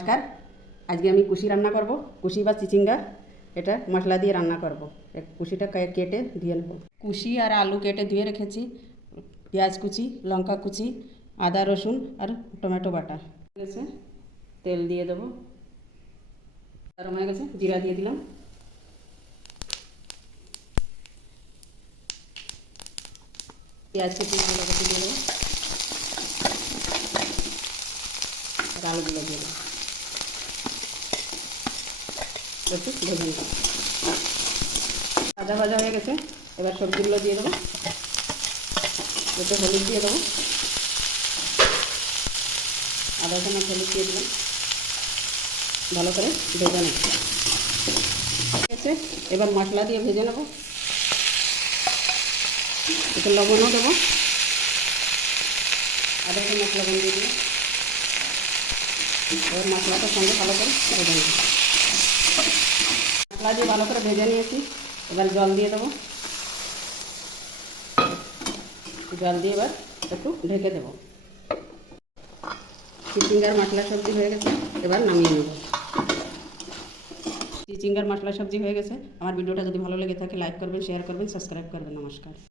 নমস্কার। আজকে আমি কুশি রান্না করব। কুশি বা চিচিঙ্গা, এটা মশলা দিয়ে রান্না করব। কুশিটা কেটে ধুয়ে নেব। কুশি আর আলু কেটে ধুয়ে রেখেছি। পেঁয়াজ কুচি, লঙ্কা কুচি, আদা, রসুন আর টমেটো বাটা। ঠিক আছে তেল দিয়ে দেবো। গরম হয়ে গেছে। জিরা দিয়ে দিলাম। পেঁয়াজ কুচি দিয়ে দেবো। আর আলুগুলো দিয়ে দেবো। একটু ভেজে নেব ভাজা ভাজা হয়ে গেছে, এবার সবজিগুলো দিয়ে দেবো। একটু হলুদ দিয়ে দেবো। আদা চামচ হলুদ দিয়ে দিলাম। ভালো করে ভেজে নেব। আছে, এবার মশলা দিয়ে ভেজে নেব। একটু লবণও দেবো। আদা চামচ লবণ দিয়ে দিলাম। এবার মশলাটার সঙ্গে ভালো করে ভেজে নেব। মশলা দিয়ে ভালো করে ভেজে নিয়েছি। এবার জল দিয়ে দেবো। জল দিয়ে এবার একটু ঢেকে দেবো। চিচিঙ্গার মশলা সবজি হয়ে গেছে, এবার নামিয়ে নেব। চিচিঙ্গার মশলা সবজি হয়ে গেছে। আমার ভিডিওটা যদি ভালো লেগে থাকে লাইক করবেন শেয়ার করবেন সাবস্ক্রাইব করবেন। নমস্কার।